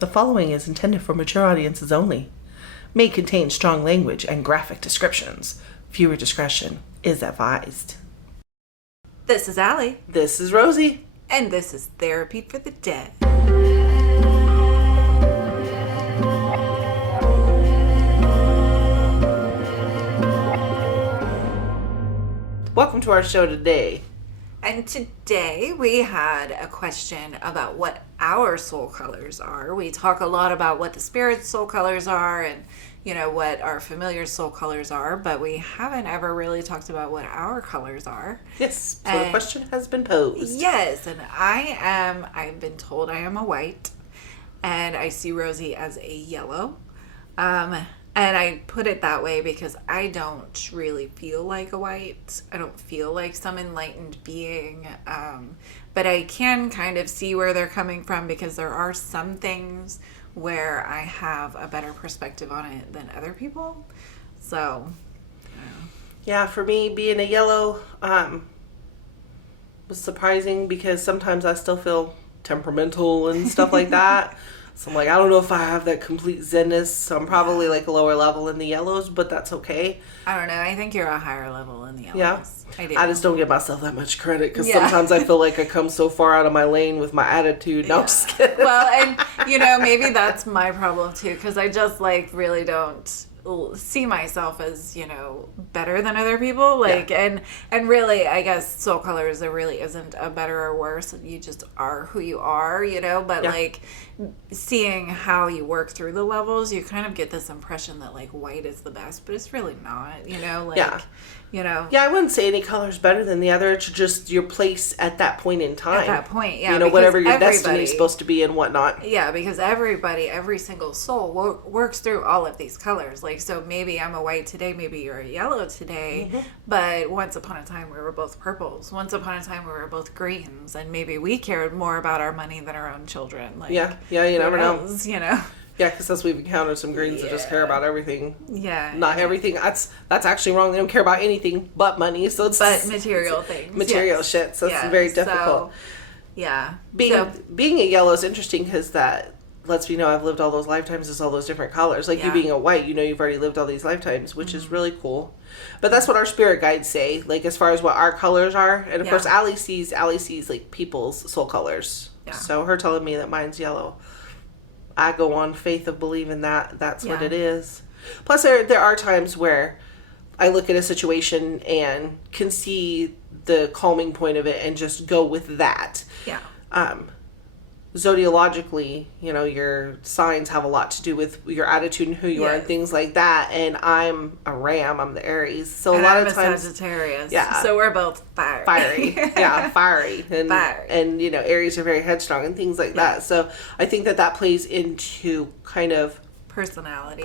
The following is intended for mature audiences only. May contain strong language and graphic descriptions. Viewer discretion is advised. This is Allie. This is Rosie. And this is Therapy for the Dead. Welcome to our show today. And today we had a question about what our soul colors are. We talk a lot about what the spirit soul colors are and, what our familiar soul colors are, but we haven't ever really talked about what our colors are. Yes, so the question has been posed. Yes, and I've been told I am a white, and I see Rosie as a yellow. And I put it that way because I don't really feel like a white. I don't feel like some enlightened being. But I can kind of see where they're coming from because there are some things where I have a better perspective on it than other people. So, yeah, for me, being a yellow was surprising because sometimes I still feel temperamental and stuff like that. So I'm like, I don't know if I have that complete zenness. So I'm probably like a lower level in the yellows, but that's okay. I don't know. I think you're a higher level in the yellows. Yeah. I do. I just don't give myself that much credit because sometimes I feel like I come so far out of my lane with my attitude. No, I'm just kidding. Well, and, maybe that's my problem too because I just really don't see myself as better than other people and really I guess soul colors there really isn't a better or worse, you just are who you are, but seeing how you work through the levels you kind of get this impression that white is the best, but it's really not, I wouldn't say any color is better than the other. It's just your place at that point in time. At that point, yeah. Whatever your destiny is supposed to be and whatnot. Yeah, because every single soul works through all of these colors. So maybe I'm a white today, maybe you're a yellow today, but once upon a time we were both purples. Once upon a time we were both greens, and maybe we cared more about our money than our own children. You never know. Yeah, because as we've encountered some greens that just care about everything. Yeah. Not everything. That's actually wrong. They don't care about anything but money. So it's material things. Material shit. So it's very difficult. Being a yellow is interesting because that lets me know I've lived all those lifetimes as all those different colors. You being a white, you've already lived all these lifetimes, which is really cool. But that's what our spirit guides say, as far as what our colors are. And of course, Allie sees people's soul colors. Yeah. So her telling me that mine's yellow, I go on faith of believing that that's what it is. Plus, there are times where I look at a situation and can see the calming point of it and just go with that. Yeah. Zodiologically, your signs have a lot to do with your attitude and who you are and things like that. And I'm a Ram. I'm the Aries. So and a lot I'm of times, Sagittarius. Yeah. So we're both fiery. Fiery. Yeah, fiery. And, and Aries are very headstrong and things like that. So I think that plays into kind of personality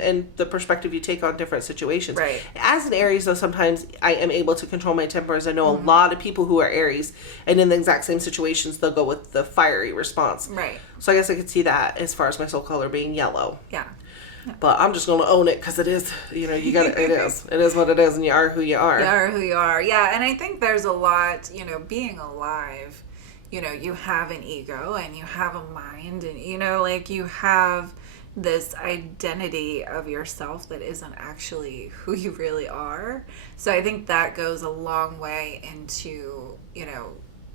and the perspective you take on different situations. Right. As an Aries, though, sometimes I am able to control my temper, as I know a lot of people who are Aries, and in the exact same situations, they'll go with the fiery response. Right. So I guess I could see that as far as my soul color being yellow. Yeah. But I'm just going to own it because it is, you got it is. It is what it is, and you are who you are. You are who you are. Yeah, and I think there's a lot, being alive, you have an ego and you have a mind and, you have this identity of yourself that isn't actually who you really are. So I think that goes a long way into,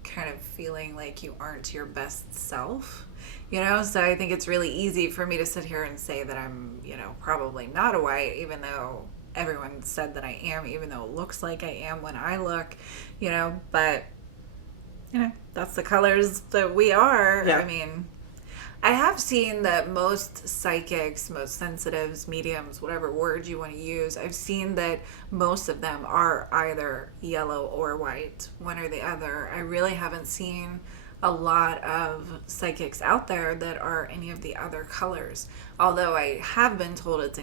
kind of feeling like you aren't your best self, So I think it's really easy for me to sit here and say that I'm, probably not a white, even though everyone said that I am, even though it looks like I am when I look, but, that's the colors that we are. Yeah. I mean, I have seen that most psychics, most sensitives, mediums, whatever word you want to use, I've seen that most of them are either yellow or white, one or the other. I really haven't seen a lot of psychics out there that are any of the other colors, although I have been told it's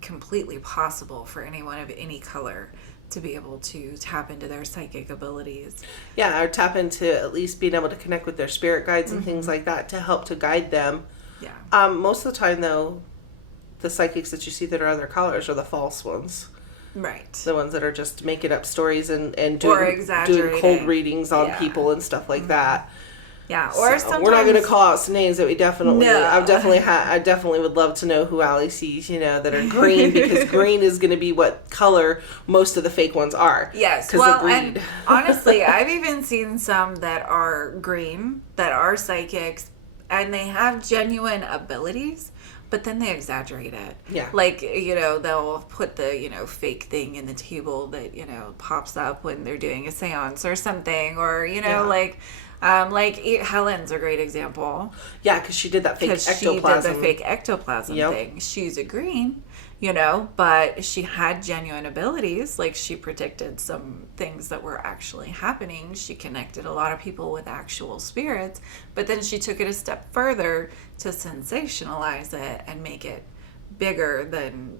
completely possible for anyone of any color to be able to tap into their psychic abilities. Yeah, or tap into at least being able to connect with their spirit guides and things like that to help to guide them. Yeah. Most of the time, though, the psychics that you see that are other colors are the false ones. Right. The ones that are just making up stories and doing cold readings on people and stuff like that. Yeah, or sometimes we're not going to call out some names that we definitely. No. I definitely would love to know who Allie sees. That are green, because green is going to be what color most of the fake ones are. Yes, well, and honestly, I've even seen some that are green, that are psychics, and they have genuine abilities, but then they exaggerate it. Yeah. Like, they'll put the, fake thing in the table that, pops up when they're doing a seance or something, or, like Helen's a great example. Yeah, because she did that fake ectoplasm. She did the fake ectoplasm thing. She's a green, but she had genuine abilities. Like, she predicted some things that were actually happening. She connected a lot of people with actual spirits, but then she took it a step further to sensationalize it and make it bigger than,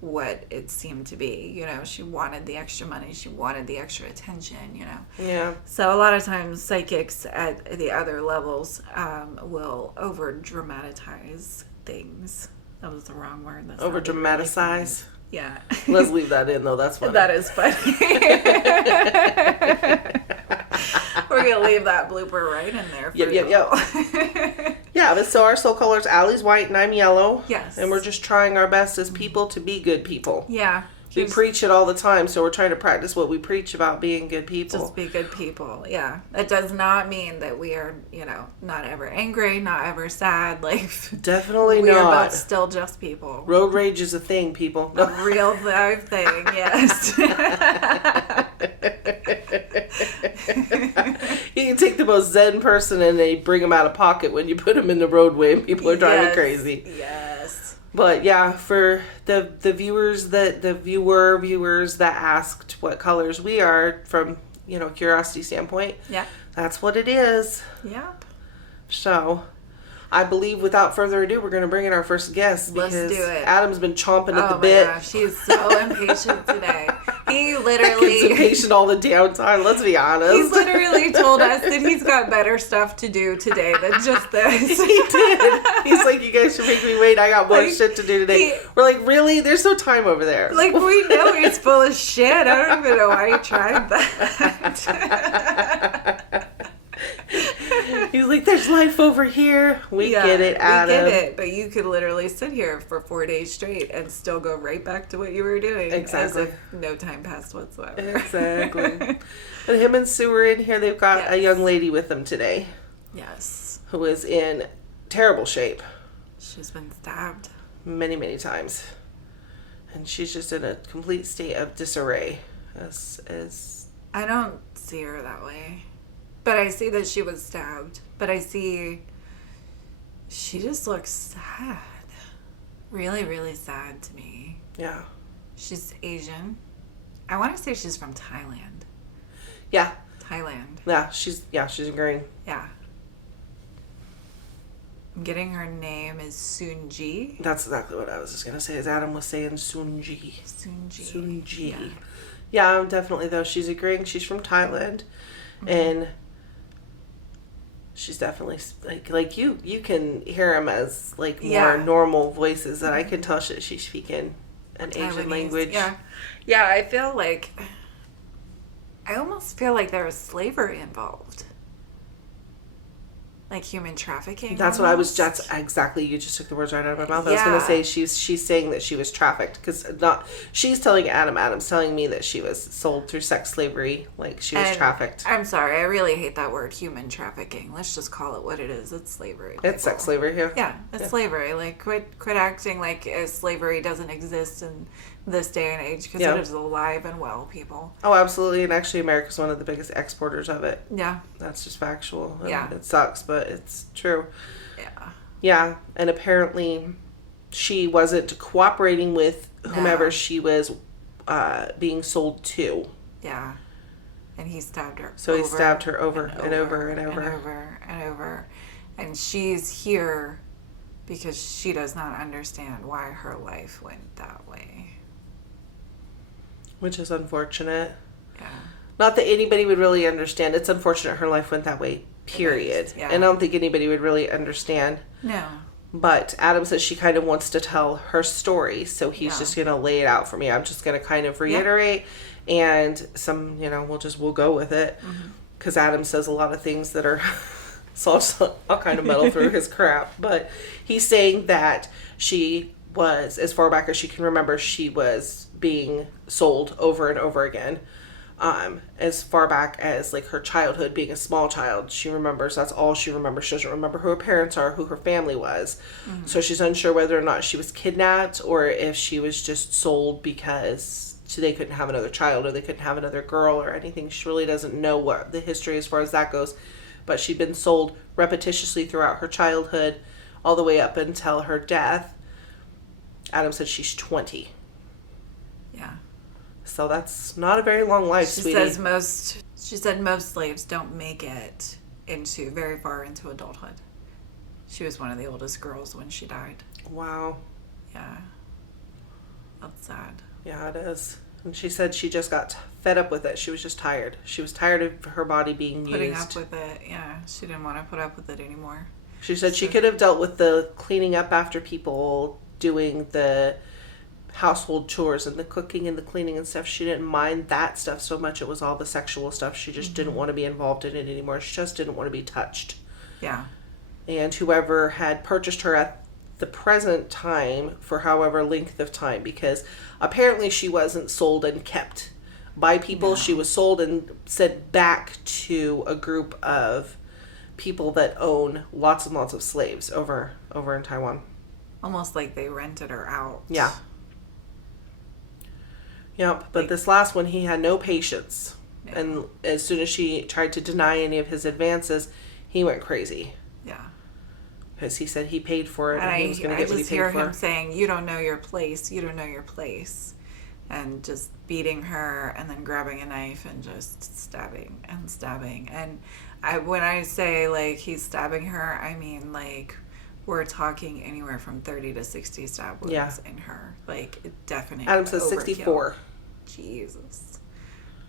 what it seemed to be. She wanted the extra money, she wanted the extra attention. Yeah. So a lot of times psychics at the other levels will over dramatize things. That was the wrong word. That's over dramatize. Yeah. Let's leave that in though. That's funny. That is funny. We're gonna leave that blooper right in there for you. Yep. Yeah, but so our soul color's Allie's white and I'm yellow. Yes. And we're just trying our best as people to be good people. Yeah. We preach it all the time, so we're trying to practice what we preach about being good people. Just be good people, yeah. It does not mean that we are, not ever angry, not ever sad. Like, definitely we not. are both still just people. Road rage is a thing, people. A real live thing, yes. You can take the most zen person and they bring them out of pocket when you put them in the roadway and people are driving crazy. Yes. But yeah, for the viewers that asked what colors we are from, curiosity standpoint. Yeah. That's what it is. Yep. So, I believe without further ado, we're going to bring in our first guest. Let's do it. Adam's been chomping at the bit. Oh my gosh, he's so impatient today. He He's literally... impatient all the damn time, let's be honest. He literally told us that he's got better stuff to do today than just this. He did. He's like, you guys should make me wait. I got more shit to do today. We're like, really? There's no time over there. Like, we know he's full of shit. I don't even know why he tried that. He's like, there's life over here. We get it, Adam. We get it. But you could literally sit here for 4 days straight and still go right back to what you were doing. Exactly. As if no time passed whatsoever. Exactly. But him and Sue are in here. They've got a young lady with them today. Yes. Who is in terrible shape. She's been stabbed. Many, many times. And she's just in a complete state of disarray. As I don't see her that way. But I see that she was stabbed. But I see she just looks sad. Really, really sad to me. Yeah. She's Asian. I want to say she's from Thailand. Yeah. Thailand. Yeah, she's in green. Yeah. I'm getting her name is Soonji. That's exactly what I was just gonna say. As Adam was saying, Soonji. Soonji. Yeah, definitely though. She's agreeing. She's from Thailand, and she's definitely like you. You can hear them as like more normal voices that I can tell she's speaking an Asian language. Yeah, yeah. I almost feel like there was slavery involved. Like human trafficking. That's what I was. That's exactly. You just took the words right out of my mouth. I was going to say she's saying that she was trafficked because she's telling Adam. Adam's telling me that she was sold through sex slavery. Like she was trafficked. I'm sorry. I really hate that word, human trafficking. Let's just call it what it is. It's slavery. People. It's sex slavery. Yeah. It's slavery. Like quit acting like slavery doesn't exist in this day and age because it is alive and well, people. Oh, absolutely. And actually, America's one of the biggest exporters of it. Yeah. That's just factual. Yeah. It sucks, but it's true. Yeah. Yeah. And apparently she wasn't cooperating with whomever she was being sold to. Yeah. And he stabbed her. So he stabbed her over and over and over. And over and over. And she's here because she does not understand why her life went that way. Which is unfortunate. Yeah. Not that anybody would really understand. It's unfortunate her life went that way, period. Yeah. And I don't think anybody would really understand. No. But Adam says she kind of wants to tell her story, so he's just going to lay it out for me. I'm just going to kind of reiterate, and we'll go with it. Because Adam says a lot of things that are So I'll kind of muddle through his crap. But he's saying that she was, as far back as she can remember, she was being sold over and over again. As far back as like her childhood, being a small child, she remembers, that's all she remembers. She doesn't remember who her parents are, who her family was. Mm-hmm. So she's unsure whether or not she was kidnapped or if she was just sold because they couldn't have another child or they couldn't have another girl or anything. She really doesn't know what the history as far as that goes. But she'd been sold repetitiously throughout her childhood all the way up until her death. Adam said she's 20. Yeah. So that's not a very long life, sweetie. She said most slaves don't make it very far into adulthood. She was one of the oldest girls when she died. Wow. Yeah. That's sad. Yeah, it is. And she said she just got fed up with it. She was just tired. She was tired of her body being Putting used. up with it, yeah. She didn't want to put up with it anymore. She said she could have dealt with the cleaning up after people, doing the household chores and the cooking and the cleaning and stuff. She didn't mind that stuff so much. It was all the sexual stuff. She just didn't want to be involved in it anymore. She just didn't want to be touched. Yeah. And whoever had purchased her at the present time for however length of time, because apparently she wasn't sold and kept by people. No. She was sold and sent back to a group of people that own lots and lots of slaves over in Taiwan. Almost like they rented her out. Yeah. Yep, but this last one, he had no patience. Yeah. And as soon as she tried to deny any of his advances, he went crazy. Yeah. Because he said he paid for it and he was going to get what he paid for. I just hear him saying, you don't know your place, you don't know your place. And just beating her and then grabbing a knife and just stabbing. And when I say, like, he's stabbing her, I mean, like, we're talking anywhere from 30 to 60 stab wounds in her. Like, it definitely Adam says 64. Jesus.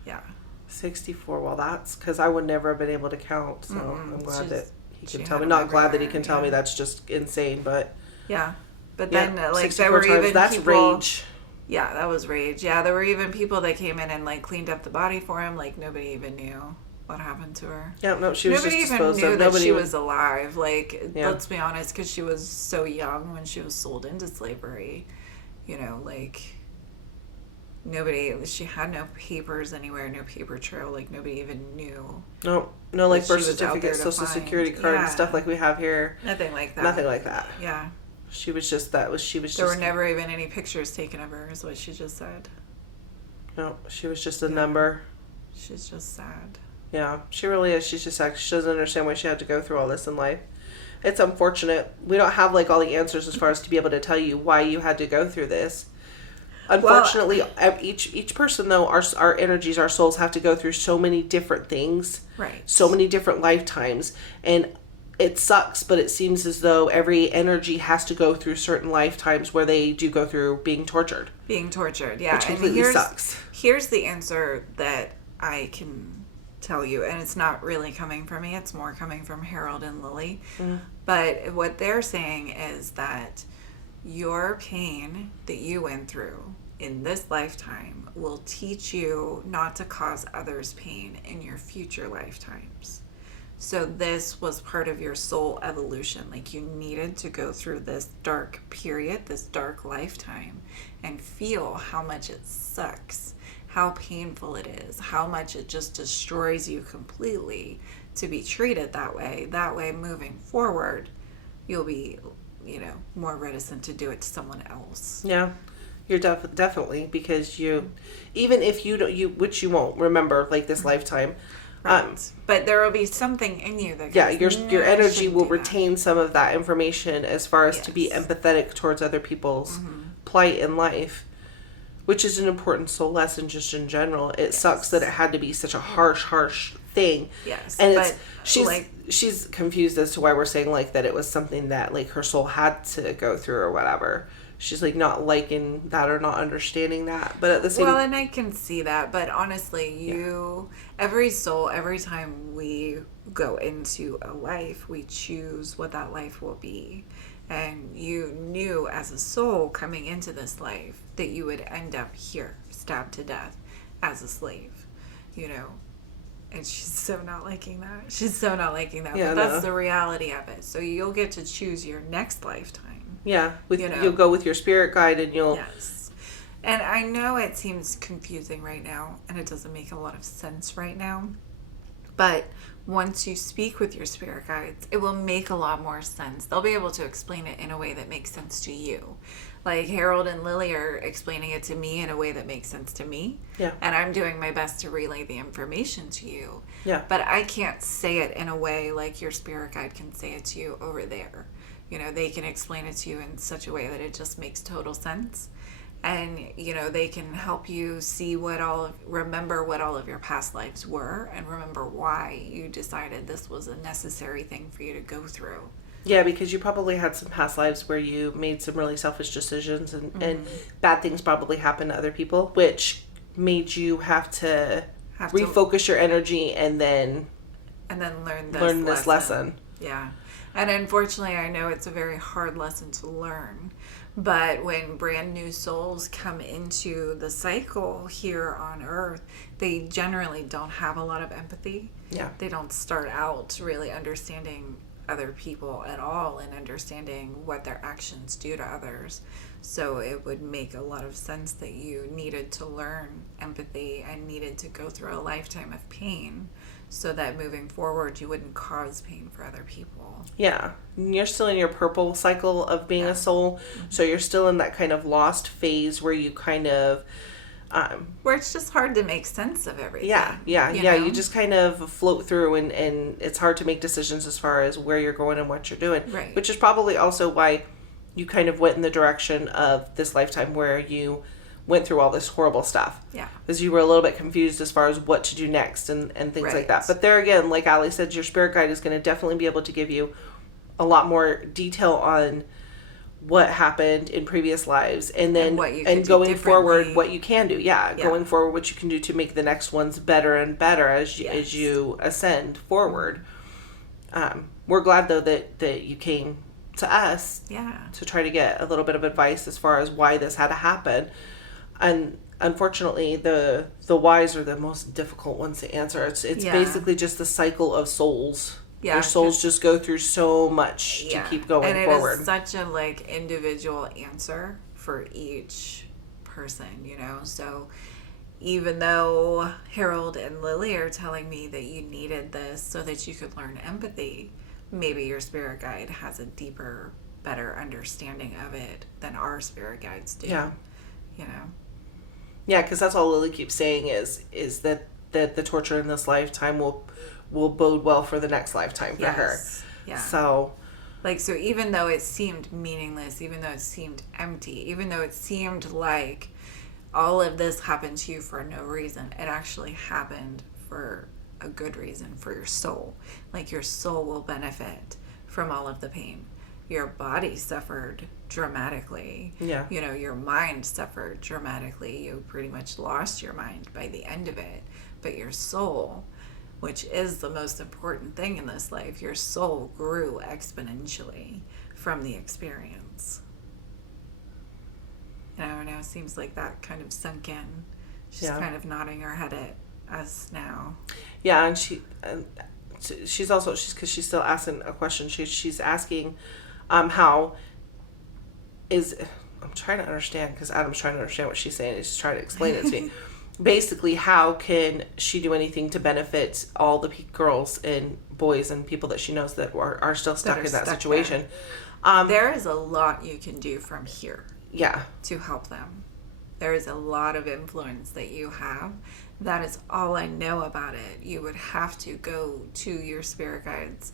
Yeah. 64. Well, that's because I would never have been able to count. So I'm glad that he can tell me. Not glad that he can tell me. That's just insane. But yeah. But then, like, there were even that's people. Rage. Yeah, that was rage. Yeah, there were even people that came in and, like, cleaned up the body for him. Like, nobody even knew what happened to her. Yeah, no, she was nobody just even disposed knew of. that Nobody she was alive. Like, yeah. Let's be honest, because she was so young when she was sold into slavery. You know, like, she had no papers anywhere, no paper trail. Like, nobody even knew. No, like birth certificate, social security card, and stuff like we have here. Nothing like that. Nothing like that. Yeah. She was just. There were never even any pictures taken of her, is what she just said. No, she was just a number. She's just sad. Yeah, she really is. She's just sad. She doesn't understand why she had to go through all this in life. It's unfortunate. We don't have, like, all the answers as far as to be able to tell you why you had to go through this. Unfortunately, each person, though, our energies, our souls have to go through so many different things. Right. So many different lifetimes. And it sucks, but it seems as though every energy has to go through certain lifetimes where they do go through being tortured. Being tortured, yeah. Which completely sucks. Here's the answer that I can tell you, and it's not really coming from me. It's more coming from Harold and Lily. Mm. But what they're saying is that your pain that you went through in this lifetime will teach you not to cause others pain in your future lifetimes. So this was part of your soul evolution. Like, you needed to go through this dark period, this dark lifetime, and feel how much it sucks, how painful it is, how much it just destroys you completely to be treated that way. That way, moving forward, you'll be, more reticent to do it to someone else. Yeah. You're definitely, because even if you don't, which you won't remember, like, this lifetime. Right. But there will be something in you that your energy will retain some of that information as far as to be empathetic towards other people's plight in life, which is an important soul lesson just in general. It sucks that it had to be such a harsh thing. Yes. And she's confused as to why we're saying, like, that it was something that, like, her soul had to go through or whatever. She's, like, not liking that or not understanding that. But at the same... Well, and I can see that. But honestly, every soul, every time we go into a life, we choose what that life will be. And you knew as a soul coming into this life that you would end up here, stabbed to death as a slave. And she's so not liking that. She's so not liking that. Yeah, but that's the reality of it. So you'll get to choose your next lifetime. Yeah. You'll go with your spirit guide and you'll... Yes. And I know it seems confusing right now, and it doesn't make a lot of sense right now. But once you speak with your spirit guides, it will make a lot more sense. They'll be able to explain it in a way that makes sense to you. Like Harold and Lily are explaining it to me in a way that makes sense to me. Yeah. And I'm doing my best to relay the information to you. Yeah. But I can't say it in a way like your spirit guide can say it to you over there. You know, they can explain it to you in such a way that it just makes total sense. And, you know, they can help you see remember what all of your past lives were and remember why you decided this was a necessary thing for you to go through. Yeah, because you probably had some past lives where you made some really selfish decisions and bad things probably happened to other people, which made you have to refocus your energy and then learn this lesson. Yeah. And unfortunately, I know it's a very hard lesson to learn. But when brand new souls come into the cycle here on Earth, they generally don't have a lot of empathy. Yeah. They don't start out really understanding other people at all and understanding what their actions do to others. So it would make a lot of sense that you needed to learn empathy and needed to go through a lifetime of pain so that moving forward you wouldn't cause pain for other people. Yeah. You're still in your purple cycle of being a soul. So you're still in that kind of lost phase where you kind of... where it's just hard to make sense of everything. Yeah. You just kind of float through and it's hard to make decisions as far as where you're going and what you're doing. Right. Which is probably also why you kind of went in the direction of this lifetime where you went through all this horrible stuff. Yeah. Because you were a little bit confused as far as what to do next and things like that. But there again, like Allie said, your spirit guide is going to definitely be able to give you a lot more detail on what happened in previous lives and then and going forward what you can do. Yeah. Going forward what you can do to make the next ones better and better as you ascend forward. We're glad though that you came to us to try to get a little bit of advice as far as why this had to happen. And unfortunately the whys are the most difficult ones to answer. It's basically just the cycle of souls. Yeah, your souls just go through so much to keep going forward. And it is such a individual answer for each person, you know. So even though Harold and Lily are telling me that you needed this so that you could learn empathy, maybe your spirit guide has a deeper, better understanding of it than our spirit guides do. Yeah. You know. Yeah, because that's all Lily keeps saying is that the torture in this lifetime will bode well for the next lifetime for her. Yeah. So even though it seemed meaningless, even though it seemed empty, even though it seemed like all of this happened to you for no reason, it actually happened for a good reason for your soul. Like your soul will benefit from all of the pain. Your body suffered dramatically. Yeah. You know, your mind suffered dramatically. You pretty much lost your mind by the end of it. But your soul, which is the most important thing in this life, your soul grew exponentially from the experience. You know, now it seems like that kind of sunk in. She's kind of nodding her head at us now. Yeah, and she's also, because she's still asking a question. She's asking how is, I'm trying to understand, because Adam's trying to understand what she's saying. He's trying to explain it to me. Basically, how can she do anything to benefit all the girls and boys and people that she knows that are still stuck in that situation? There is a lot you can do from here. Yeah. To help them. There is a lot of influence that you have. That is all I know about it. You would have to go to your spirit guides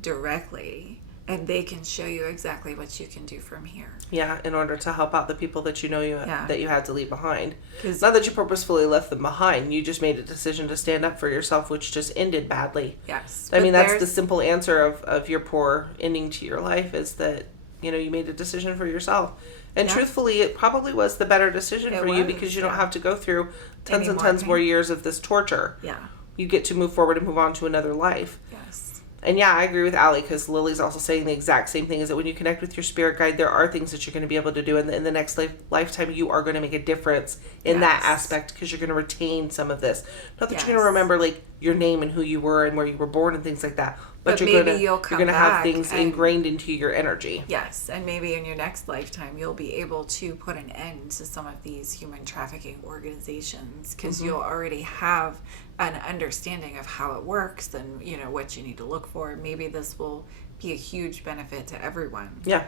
directly, and they can show you exactly what you can do from here. Yeah, in order to help out the people that you know that you had to leave behind. It's not that you purposefully left them behind. You just made a decision to stand up for yourself, which just ended badly. Yes. I mean, that's the simple answer of your poor ending to your life, is that, you know, you made a decision for yourself. And truthfully, it probably was the better decision for you, because you don't have to go through tons more years of this torture. Yeah. You get to move forward and move on to another life. Yes. And yeah, I agree with Allie, because Lily's also saying the exact same thing, is that when you connect with your spirit guide, there are things that you're going to be able to do in the next lifetime. You are going to make a difference in that aspect, because you're going to retain some of this. Not that you're going to remember like your name and who you were and where you were born and things like that, but you're going to have things ingrained into your energy. Yes, and maybe in your next lifetime you'll be able to put an end to some of these human trafficking organizations, because you'll already have an understanding of how it works and, you know, what you need to look for. Maybe this will be a huge benefit to everyone. Yeah.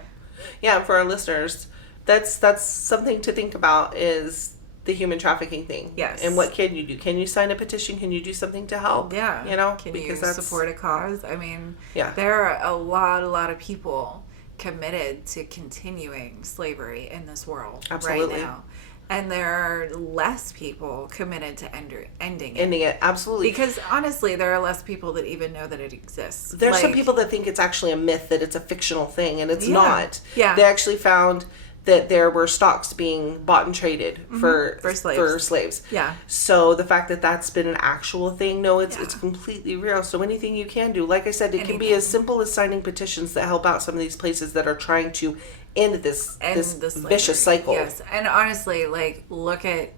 Yeah, for our listeners, that's something to think about, is the human trafficking thing. Yes. And what can you do? Can you sign a petition? Can you do something to help? Yeah. You know? Can you support a cause? I mean, yeah, there are a lot of people committed to continuing slavery in this world right now. And there are less people committed to ending it. Absolutely. Because honestly, there are less people that even know that it exists. There's some people that think it's actually a myth, that it's a fictional thing, and it's not. Yeah. They actually found that there were stocks being bought and traded for slaves. Yeah. So the fact that that's been an actual thing, no, it's completely real. So anything you can do, like I said, it can be as simple as signing petitions that help out some of these places that are trying to end this vicious cycle. Yes, and honestly, like, look at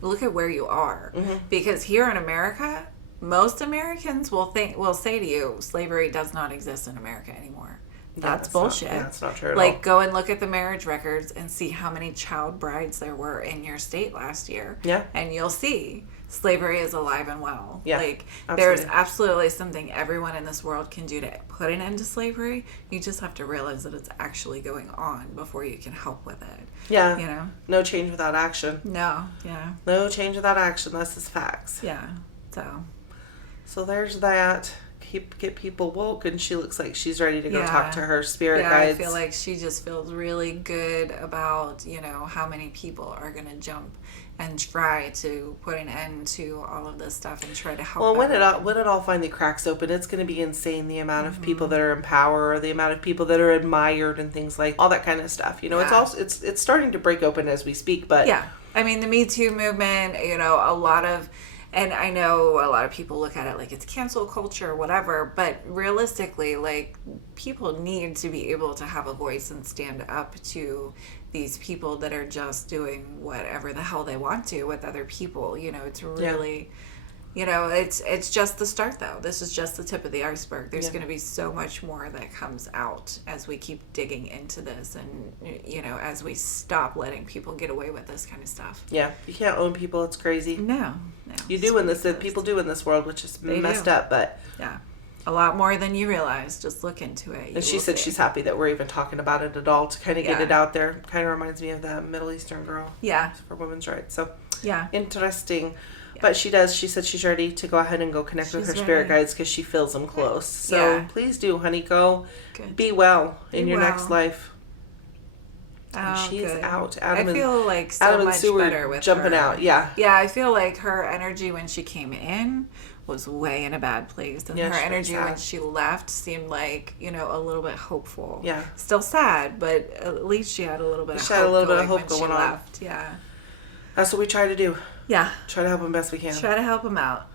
where you are, because here in America, most Americans will say to you, slavery does not exist in America anymore. That's bullshit. That's not true at all. Like, go and look at the marriage records and see how many child brides there were in your state last year. Yeah. And you'll see slavery is alive and well. Yeah, like, absolutely. There's absolutely something everyone in this world can do to put an end to slavery. You just have to realize that it's actually going on before you can help with it. Yeah. You know? No change without action. No. Yeah. No change without action. That's just facts. Yeah. So there's that. Get people woke, and she looks like she's ready to go talk to her spirit guides. I feel like she just feels really good about, you know, how many people are going to jump and try to put an end to all of this stuff and try to help. Well, when it all finally cracks open, it's going to be insane, the amount of people that are in power, or the amount of people that are admired, and things like all that kind of stuff. You know, it's starting to break open as we speak. But yeah, I mean, the Me Too movement, you know, and I know a lot of people look at it like it's cancel culture or whatever, but realistically, like, people need to be able to have a voice and stand up to these people that are just doing whatever the hell they want to with other people. You know, it's really, you know, it's just the start, though. This is just the tip of the iceberg. There's going to be so much more that comes out as we keep digging into this, and, you know, as we stop letting people get away with this kind of stuff. Yeah, you can't own people. It's crazy. No. You do in this. People do in this world, which is messed up, but yeah, a lot more than you realize. Just look into it. And she said she's happy that we're even talking about it at all, to kind of get it out there. Kind of reminds me of that Middle Eastern girl. Yeah. For women's rights. So yeah, interesting. Yeah. But she said she's ready to go ahead and go connect with her spirit guides, because she feels them close. So please do, honey. Go be well in your next life. Oh, she's out. I feel like Adam much and Sue better were with jumping her. out. Yeah. Yeah, I feel like her energy when she came in was way in a bad place, and her energy when she left seemed like, you know, a little bit hopeful. Yeah. Still sad, but at least she had a little bit of hope going on. Left. Yeah. That's what we try to do. Yeah. Try to help him best we can. Try to help him out.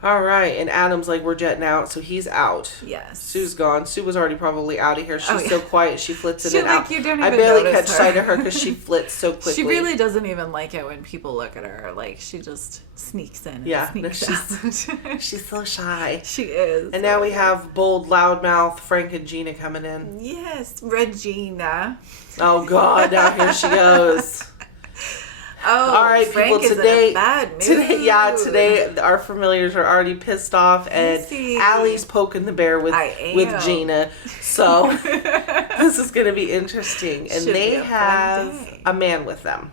All right, and Adam's like, we're jetting out, so he's out. Yes. Sue's gone. Sue was already probably out of here. She's so quiet. She flits in and out. You don't even I barely catch her. sight of her because she flits so quickly. She really doesn't even like it when people look at her. Like, she just sneaks in and sneaks out. She's so shy. She is. And now we have bold, loudmouth Frank and Gina coming in. Yes, Regina. Oh, God. Now here she goes. Oh, all right, Frank people. Today, is in a bad mood. Today our familiars are already pissed off, and Allie's poking the bear with Gina. So this is going to be interesting. And they have a man with them,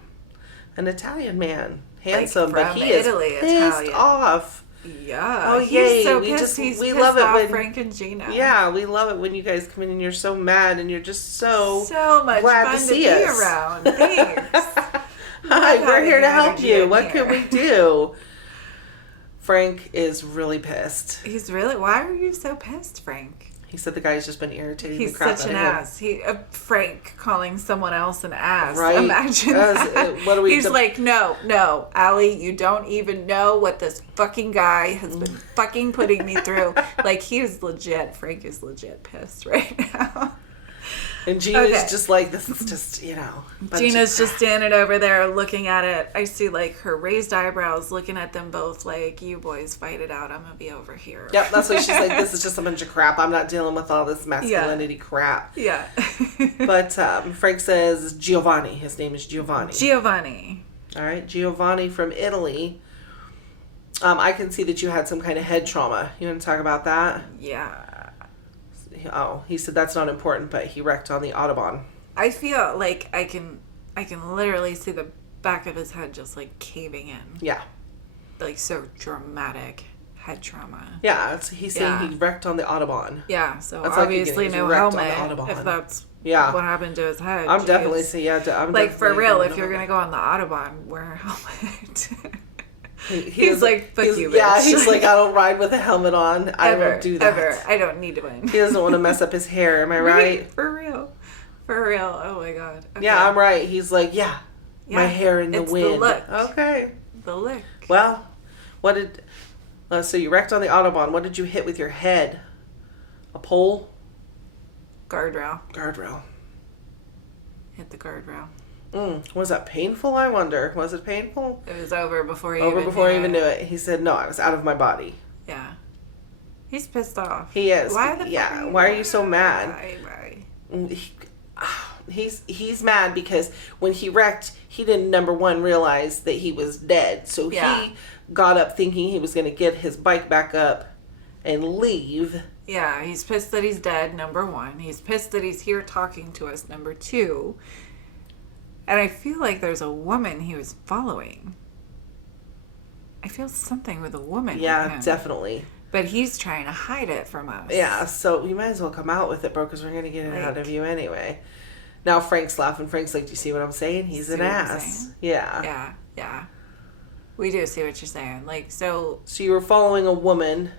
an Italian man, handsome, like but he is pissed off. Yeah. Oh yay! So we love it when Frank and Gina. Yeah, we love it when you guys come in and you're so mad and you're just so much glad fun to see us around. Thanks. Hi, we're here to help you. What can we do? Frank is really pissed. He's really... Why are you so pissed, Frank? He said the guy's just been irritating He's the crap such out an of him. ass. Frank calling someone else an ass. Right? Imagine that. What are we? He's like, no, Allie, you don't even know what this fucking guy has been fucking putting me through. Like, he's legit. Frank is legit pissed right now. And Gina's just like, this is just, Gina's just standing over there looking at it. I see, like, her raised eyebrows looking at them both like, you boys fight it out. I'm going to be over here. Yep, that's what she's like, this is just a bunch of crap. I'm not dealing with all this masculinity crap. Yeah. But Frank says Giovanni. His name is Giovanni. Giovanni. All right, Giovanni from Italy. I can see that you had some kind of head trauma. You want to talk about that? Yeah. Oh, he said that's not important, but he wrecked on the Autobahn. I feel like I can literally see the back of his head just like caving in. Yeah. Like so dramatic head trauma. Yeah, he's saying he wrecked on the Autobahn. Yeah, so that's obviously like no helmet if that's what happened to his head. I'm definitely saying, I'm like for real, if you're going to go on the Autobahn, wear a helmet. He's like, fuck you, bitch. Yeah, he's like, I don't ride with a helmet on. I don't do that. Ever. I don't need one. He doesn't want to mess up his hair. Am I right? For real. For real. Oh my God. Okay. Yeah, I'm right. He's like, my hair in the wind. The look. Okay. The look. Well, so you wrecked on the Autobahn. What did you hit with your head? A pole? Guardrail. Hit the guardrail. Was that painful, I wonder? Was it painful? It was over before he even knew it. He said, no, I was out of my body. Yeah. He's pissed off. He is. Why the fuck why are you so mad? Why? He's mad because when he wrecked, he didn't, number one, realize that he was dead. So he got up thinking he was going to get his bike back up and leave. Yeah, he's pissed that he's dead, number one. He's pissed that he's here talking to us, number two. And I feel like there's a woman he was following. I feel something with a woman. Yeah, definitely. But he's trying to hide it from us. Yeah, so you might as well come out with it, bro, because we're going to get it out of you anyway. Now Frank's laughing. Frank's like, do you see what I'm saying? He's an ass. Yeah. Yeah. We do see what you're saying. Like, so you were following a woman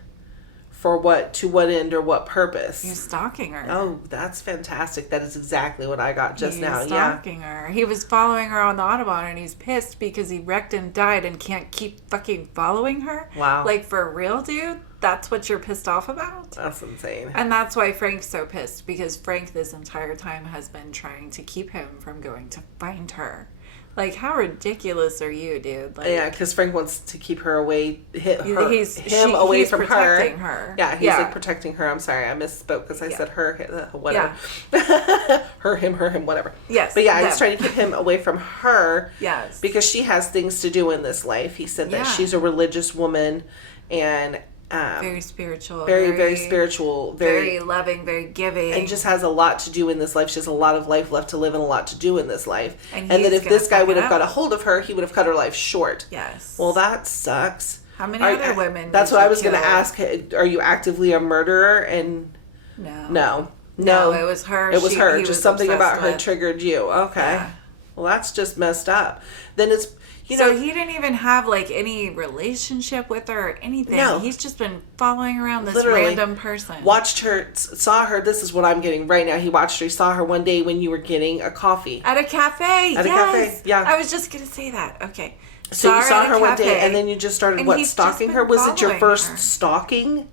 for what? To what end or what purpose? You're stalking her. Oh, that's fantastic. That is exactly what I got just now. Stalking her. He was following her on the Autobahn, and he's pissed because he wrecked and died and can't keep fucking following her. Wow. Like, for real, dude? That's what you're pissed off about? That's insane. And that's why Frank's so pissed, because Frank this entire time has been trying to keep him from going to find her. Like, how ridiculous are you, dude? Like, yeah, because Frank wants to keep her away, away he's from protecting her. Yeah, he's like protecting her. I'm sorry, I misspoke because I said her, whatever. Yeah. her, him, whatever. Yes. But yeah, he's trying to keep him away from her. Yes. Because she has things to do in this life. He said that she's a religious woman and very spiritual, very spiritual, very loving, very giving, and just has a lot to do in this life. She has a lot of life left to live and a lot to do in this life. And that if this guy would have got a hold of her, he would have cut her life short. Yes. Well, that sucks. How many other women? That's what I was going to ask. Are you actively a murderer? And no, it was her. It was her. Just something about her with. Triggered you. Okay. Yeah. Well, that's just messed up. Then it's. So he didn't even have like any relationship with her or anything. No. He's just been following around this random person. Watched her, saw her. This is what I'm getting right now. He watched her. He saw her one day when you were getting a coffee. At a cafe. At a cafe. Yeah. I was just going to say that. Okay. So you saw her one day and then you just started stalking her? Was it your first stalking?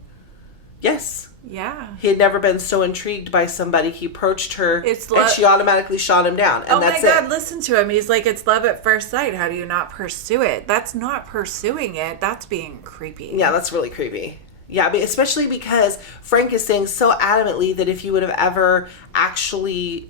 Yes. Yeah. He had never been so intrigued by somebody. He approached her and she automatically shot him down. And that's it. Oh my God, listen to him. He's like, it's love at first sight. How do you not pursue it? That's not pursuing it. That's being creepy. Yeah, that's really creepy. Yeah, especially because Frank is saying so adamantly that if you would have ever actually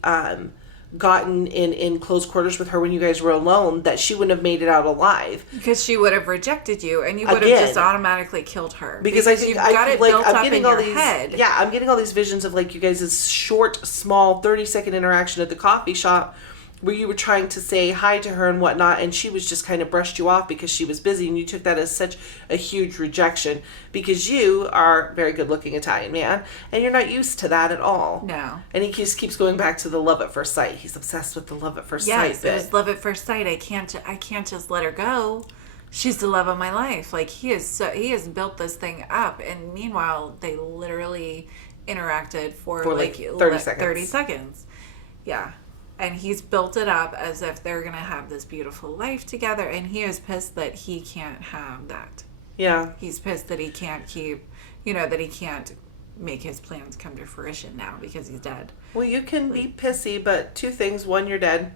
gotten in close quarters with her when you guys were alone, that she wouldn't have made it out alive. Because she would have rejected you and you would have just automatically killed her. Because I think you've got it built up in your head. Yeah, I'm getting all these visions of like you guys' short, small, 30-second interaction at the coffee shop where you were trying to say hi to her and whatnot, and she was just kind of brushed you off because she was busy, and you took that as such a huge rejection because you are a very good-looking Italian man, and you're not used to that at all. No. And he just keeps going back to the love at first sight. He's obsessed with the love at first sight. Yes, it was love at first sight. I can't just let her go. She's the love of my life. Like he has built this thing up, and meanwhile, they literally interacted for, For like 30 seconds. 30 seconds. Yeah. And he's built it up as if they're going to have this beautiful life together. And he is pissed that he can't have that. Yeah. He's pissed that he can't keep, that he can't make his plans come to fruition now because he's dead. Well, you can be pissy, but two things. One, you're dead.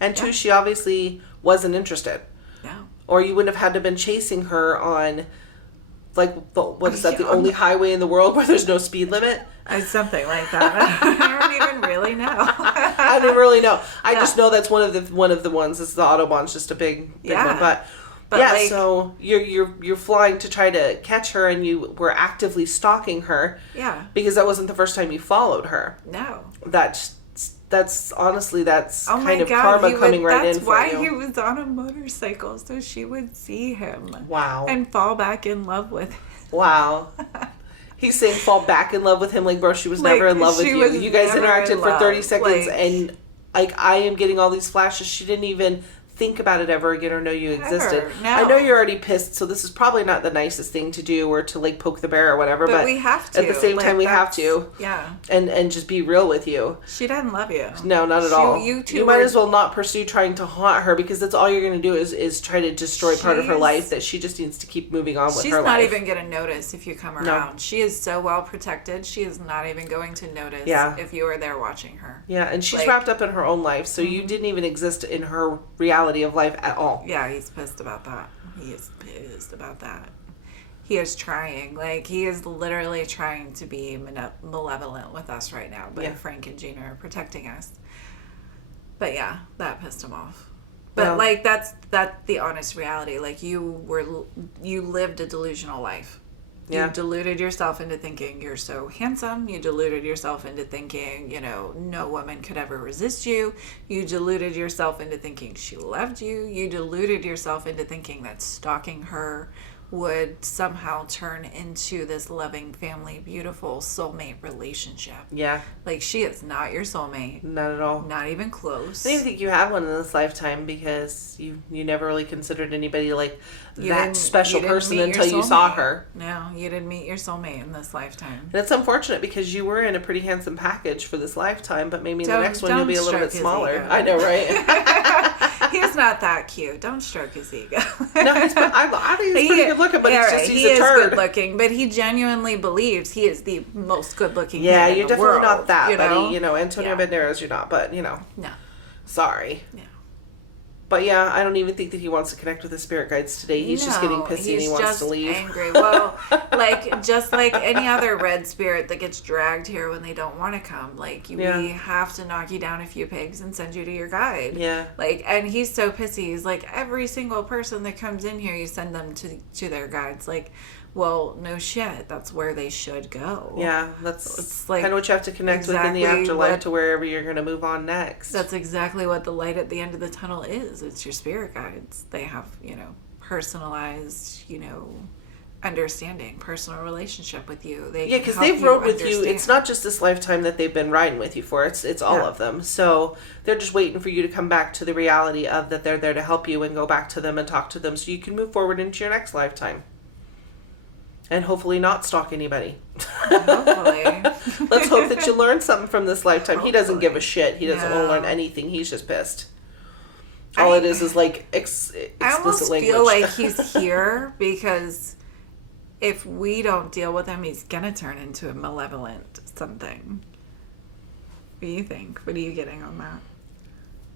And two, she obviously wasn't interested. No. Or you wouldn't have had to been chasing her on, like, what is that, the only highway in the world where there's no speed limit? Something like that. I don't even really know. I don't really know. I just know that's one of the ones. It's the Autobahn's just a big one. But yeah, like, so you're flying to try to catch her, and you were actively stalking her. Yeah. Because that wasn't the first time you followed her. No. That's honestly, kind of karma coming right in for you. That's why he was on a motorcycle, so she would see him. Wow. And fall back in love with him. Wow. He's saying fall back in love with him, like, bro, she was never in love with you. You guys interacted for 30 seconds, and, like, I am getting all these flashes. She didn't even think about it ever again or know you existed. No. I know you're already pissed, so this is probably not the nicest thing to do, or to, like, poke the bear or whatever, but we have to. At the same time, we have to. Yeah. And just be real with you. She doesn't love you. No, not at all. You might as well not pursue trying to haunt her, because that's all you're going to do is try to destroy part of her life that she just needs to keep moving on with her life. She's not even going to notice if you come around. No. She is so well protected. She is not even going to notice if you are there watching her. Yeah, and she's wrapped up in her own life, so you didn't even exist in her reality of life at all. Yeah, he's pissed about that. He is pissed about that. He is trying. Like, he is literally trying to be malevolent with us right now. But Frank and Gina are protecting us. But yeah, that pissed him off. But like, that's the honest reality. Like, you lived a delusional life. You deluded yourself into thinking you're so handsome. You deluded yourself into thinking, no woman could ever resist you. You deluded yourself into thinking she loved you. You deluded yourself into thinking that stalking her would somehow turn into this loving, family, beautiful soulmate relationship. Yeah. Like, she is not your soulmate. Not at all. Not even close. I don't even think you had one in this lifetime, because you never really considered anybody like that special person until you saw her. No, you didn't meet your soulmate in this lifetime. And it's unfortunate, because you were in a pretty handsome package for this lifetime, but maybe in the next one you'll be a little bit smaller. Ego. I know, right? He's not that cute. Don't stroke his ego. No, I think he's pretty good looking, but he's a turd. He is good looking, but he genuinely believes he is the most good looking man in you're the definitely world, not that, buddy. Antonio Banderas, you're not, but, No. Sorry. No. But yeah, I don't even think that he wants to connect with his spirit guides today. He's just getting pissy and he wants to leave. Angry. Well, just like any other red spirit that gets dragged here when they don't want to come. We have to knock you down a few pegs and send you to your guide. Yeah. And he's so pissy. He's like, every single person that comes in here, you send them to their guides. Well, no shit. That's where they should go. Yeah, it's kind of what you have to connect with in the afterlife to wherever you're going to move on next. That's exactly what the light at the end of the tunnel is. It's your spirit guides. They have, personalized, understanding, personal relationship with you. Because they've rode with you. It's not just this lifetime that they've been riding with you for. It's all of them. So they're just waiting for you to come back to the reality of that they're there to help you, and go back to them and talk to them so you can move forward into your next lifetime. And hopefully not stalk anybody. Hopefully. Let's hope that you learn something from this lifetime. Hopefully. He doesn't give a shit. He doesn't want to learn anything. He's just pissed. All it is explicit language. I almost feel like he's here because if we don't deal with him, he's going to turn into a malevolent something. What do you think? What are you getting on that?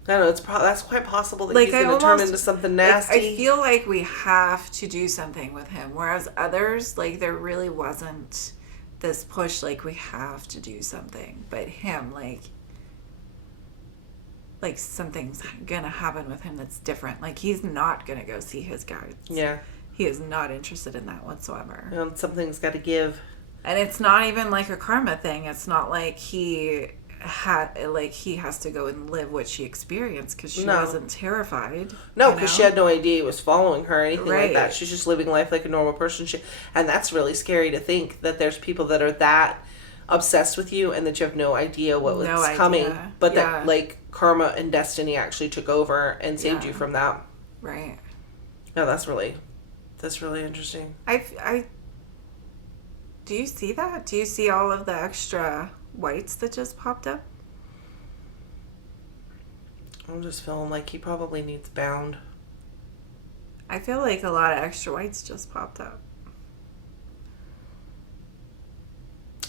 I don't know. That's quite possible that he's going to turn into something nasty. I feel like we have to do something with him, whereas others, there really wasn't this push. We have to do something, but him, something's gonna happen with him that's different. He's not gonna go see his guides. Yeah, he is not interested in that whatsoever. Something's got to give, and it's not even a karma thing. It's not he has to go and live what she experienced, because she wasn't terrified. No, because she had no idea he was following her or anything like that. She's just living life like a normal person. And that's really scary to think that there's people that are that obsessed with you and that you have no idea what was coming, but that karma and destiny actually took over and saved you from that. Right. No, that's really interesting. Do you see that? Do you see all of the extra whites that just popped up? I'm just feeling like he probably needs bound. I feel like a lot of extra whites just popped up.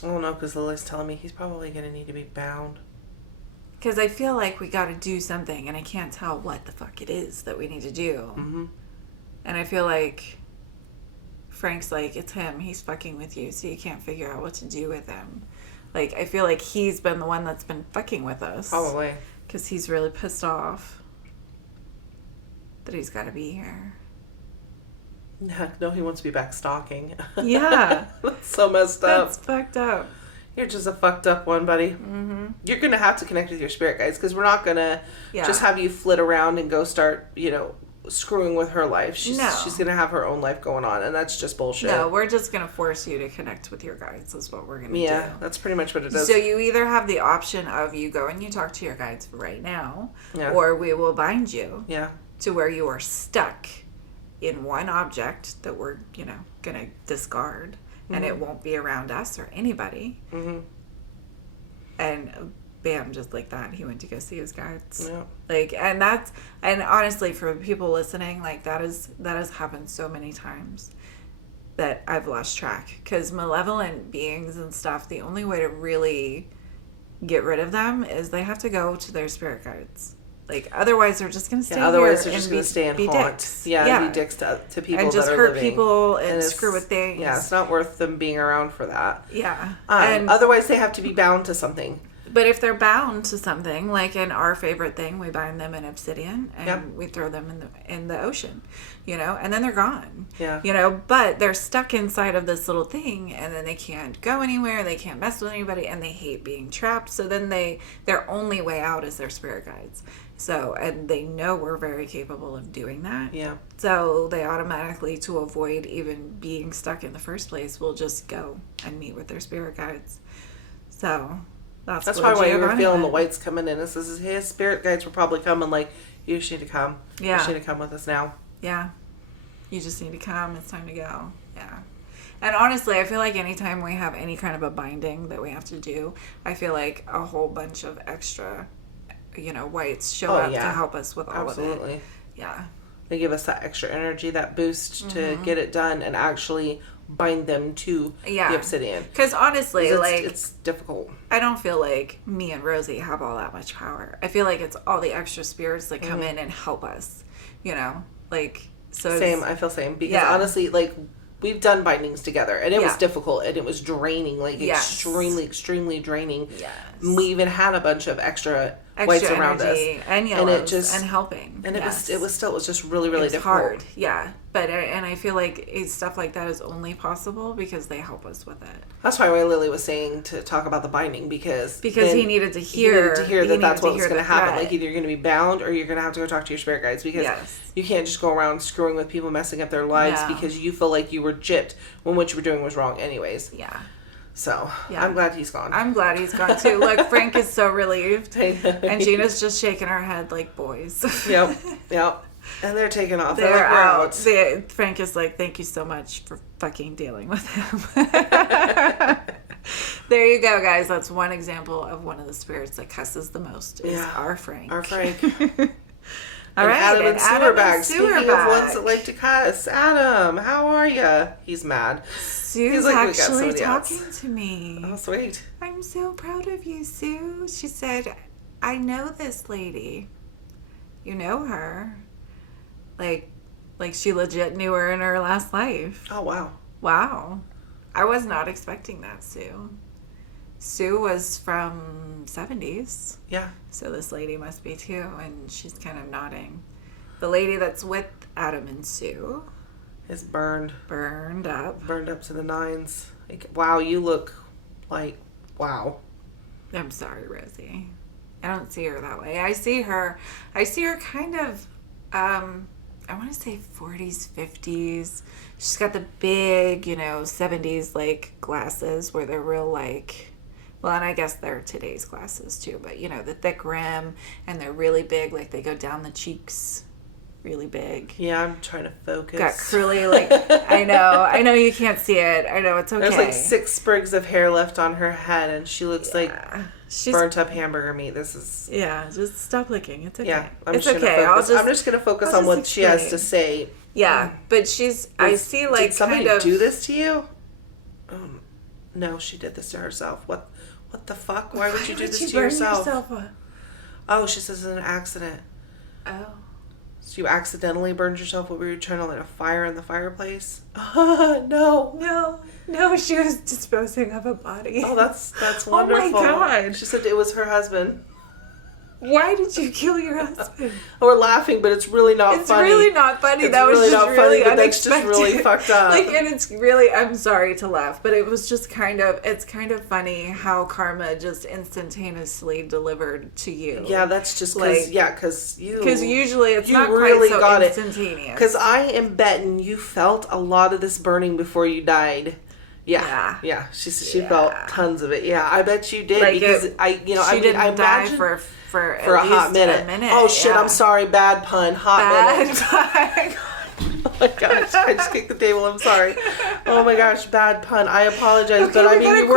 I don't know, because Lily's telling me he's probably going to need to be bound. Because I feel like we got to do something, and I can't tell what the fuck it is that we need to do. Mm-hmm. And I feel like Frank's like, it's him. He's fucking with you, so you can't figure out what to do with him. Like, I feel like he's been the one that's been fucking with us. Probably. Because he's really pissed off that he's got to be here. No, he wants to be back stalking. Yeah. That's so messed up. That's fucked up. You're just a fucked up one, buddy. Mm-hmm. You're going to have to connect with your spirit guides, because we're not going to just have you flit around and go start, screwing with her life. She's going to have her own life going on, and that's just bullshit. No, we're just going to force you to connect with your guides. That's what we're going to do. Yeah, that's pretty much what it is. So you either have the option of you go and you talk to your guides right now, or we will bind you to where you are stuck in one object that we're, going to discard, and it won't be around us or anybody. Mm-hmm. And bam, just like that, he went to go see his guides. Yeah. And honestly, for people listening, like that has happened so many times that I've lost track. Because malevolent beings and stuff, the only way to really get rid of them is they have to go to their spirit guides. Like, otherwise they're just going to stay here. Otherwise they're just going to stay and haunt. Dicks. Yeah, be dicks to people and just that are hurt living. people and screw with things. Yeah, it's not worth them being around for that. Yeah. And otherwise they have to be bound to something. But if they're bound to something, like in our favorite thing, we bind them in obsidian and we throw them in the ocean, and then they're gone. Yeah. But they're stuck inside of this little thing, and then they can't go anywhere, they can't mess with anybody, and they hate being trapped. So then their only way out is their spirit guides. So, and they know we're very capable of doing that. Yeah. So they automatically, to avoid even being stuck in the first place, will just go and meet with their spirit guides. So that's probably why you were feeling the whites coming in. This is his spirit guides were probably coming like, you just need to come. Yeah. You just need to come with us now. Yeah. You just need to come. It's time to go. Yeah. And honestly, I feel like anytime we have any kind of a binding that we have to do, I feel like a whole bunch of extra, whites show up to help us with all of it. Absolutely. Yeah. They give us that extra energy, that boost to get it done and actually bind them to the obsidian. Because honestly, it's difficult. I don't feel like me and Rosie have all that much power. I feel like it's all the extra spirits that come in and help us. So same. I feel same because honestly, we've done bindings together, and it was difficult, and it was draining, extremely draining. Yes. We even had a bunch of extra whites around us, and yellows, and helping, and it was just really difficult. Hard, but I feel like stuff like that is only possible because they help us with it. That's why Lily was saying to talk about the binding because he needed to hear that's what was going to happen. Like either you're going to be bound or you're going to have to go talk to your spirit guides because you can't just go around screwing with people, messing up their lives because you feel like you were gypped when what you were doing was wrong anyways. Yeah. So, I'm glad he's gone. I'm glad he's gone, too. Look, Frank is so relieved. And Gina's just shaking her head like boys. Yep. And they're taking off. They're out. Frank is like, thank you so much for fucking dealing with him. There you go, guys. That's one example of one of the spirits that cusses the most is our Frank. Our Frank. All right, Adam and Sewerbag. Speaking of ones that like to cuss, Adam, how are you? He's mad. Sue's actually talking to me. Oh, sweet. I'm so proud of you, Sue. She said, I know this lady. You know her. Like she legit knew her in her last life. Oh, wow. Wow. I was not expecting that, Sue. Sue was from 70s. Yeah. So this lady must be too, and she's kind of nodding. The lady that's with Adam and Sue is burned up to the nines. Wow, you look like wow. I'm sorry, Rosie. I don't see her that way. I see her kind of I want to say 40s, 50s. She's got the big, 70s glasses where they're real well, and I guess they're today's glasses too, but the thick rim, and they're really big, they go down the cheeks, really big. Yeah, I'm trying to focus. Got curly, like, I know you can't see it. I know, it's okay. There's like 6 sprigs of hair left on her head, and she looks like burnt up hamburger meat. This is... Yeah, just stop licking. It's okay. Yeah, it's okay. I'm just going to focus on what she has to say. Yeah, but I see, like, did somebody do this to you? No, she did this to herself. What the fuck? Why would you do this to yourself? Oh, she says it's an accident. Oh. So you accidentally burned yourself while we were trying to light a fire in the fireplace? No. No, she was disposing of a body. Oh, that's wonderful. Oh my God. She said it was her husband. Why did you kill your husband? We're laughing, but it's really not funny. It's really not funny. It's that was really just not really funny, but unexpected. that's just really fucked up. Like, and it's really, I'm sorry to laugh, but it was just it's kind of funny how karma just instantaneously delivered to you. Yeah, that's just because because usually it's not really quite so got instantaneous. Because I am betting you felt a lot of this burning before you died. Yeah. She felt tons of it. Yeah, I bet you did, like because she didn't die for a hot minute. Oh shit! Yeah. I'm sorry. Bad pun. Minute. Pun. Oh my gosh! I just kicked the table. I'm sorry. Oh my gosh! Bad pun. I apologize, okay, but I mean you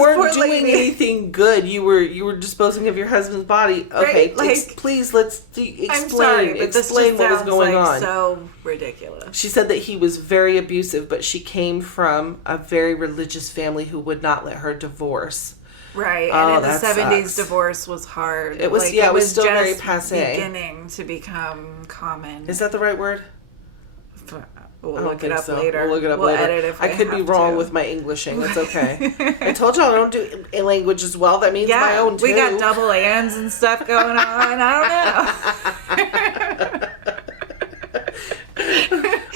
weren't doing anything good. You were disposing of your husband's body. Okay, right, please let's explain. I'm sorry, but explain what was going on. So ridiculous. She said that he was very abusive, but she came from a very religious family who would not let her divorce. Right, and in the 70s, divorce was hard. It was, it was still very passé. Beginning to become common. Is that the right word? We'll look it up later. We'll look it up later. Edit if I could be wrong with my Englishing. It's okay. I told y'all I don't do a language as well. That means my own too. We got double ands and stuff going on. I don't know.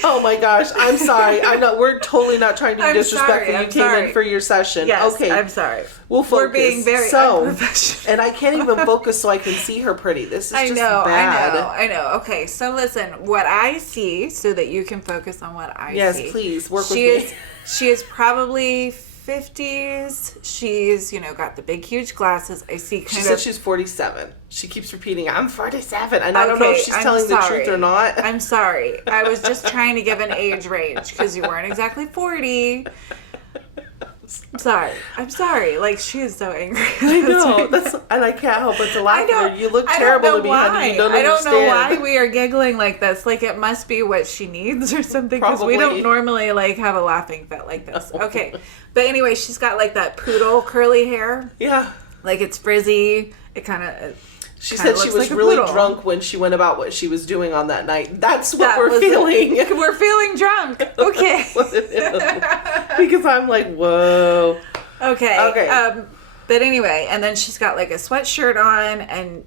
Oh my gosh, I'm sorry. We're totally not trying to be disrespectful. You came in for your session. Yes, okay. I'm sorry. We'll focus. We're being very unprofessional. And I can't even focus so I can see her pretty. This is just bad. I know. Okay, so listen, what I see so that you can focus on what I see. Yes, please, work with me. She is probably 50s. She's, got the big, huge glasses. I see She said she's 47. She keeps repeating, I'm 47. And I don't know if she's telling the truth or not. I'm sorry. I was just trying to give an age range because you weren't exactly 40. I'm sorry. Like, she is so angry. I know. And I can't help but to laugh at her. You look terrible to me, honey. You don't understand. I don't know why we are giggling like this. Like, it must be what she needs or something. Because we don't normally, have a laughing fit like this. No. Okay. But anyway, she's got, that poodle curly hair. Yeah. Like, it's frizzy. It kind of... She said she was really drunk when she went about what she was doing on that night. That's what we're feeling. We're feeling drunk. Okay. Because I'm like, whoa. Okay. But anyway, and then she's got a sweatshirt on and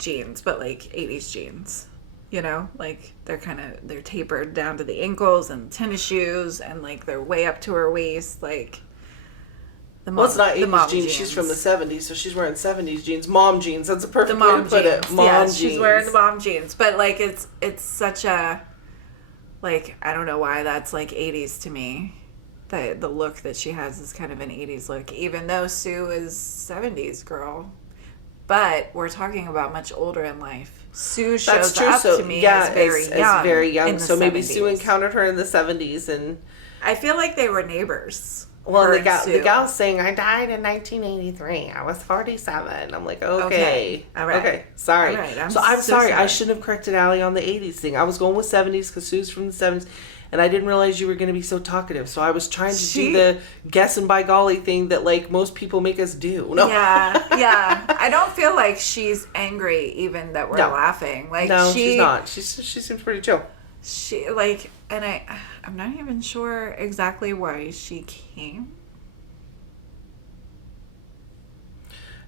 jeans, but 80s jeans. They're tapered down to the ankles and tennis shoes and they're way up to her waist, it's not 80s jeans. She's from the 70s, so she's wearing 70s jeans. Mom jeans. That's a perfect way to put it. Mom jeans. She's wearing the mom jeans. But, it's such a, I don't know why that's, 80s to me. The look that she has is kind of an 80s look, even though Sue is 70s girl. But we're talking about much older in life. Sue shows up to me as very young. So maybe Sue encountered her in the 70s. And I feel like they were neighbors. Well, the gal's saying, I died in 1983. I was 47. I'm like, okay. All right. Okay, sorry. All right. I'm sorry. I shouldn't have corrected Allie on the 80s thing. I was going with 70s because Sue's from the 70s. And I didn't realize you were going to be so talkative. So I was trying to do the guess and by golly thing that, most people make us do. No. Yeah. I don't feel like she's angry even that we're laughing. No, she's not. She seems pretty chill. She, and I'm not even sure exactly why she came.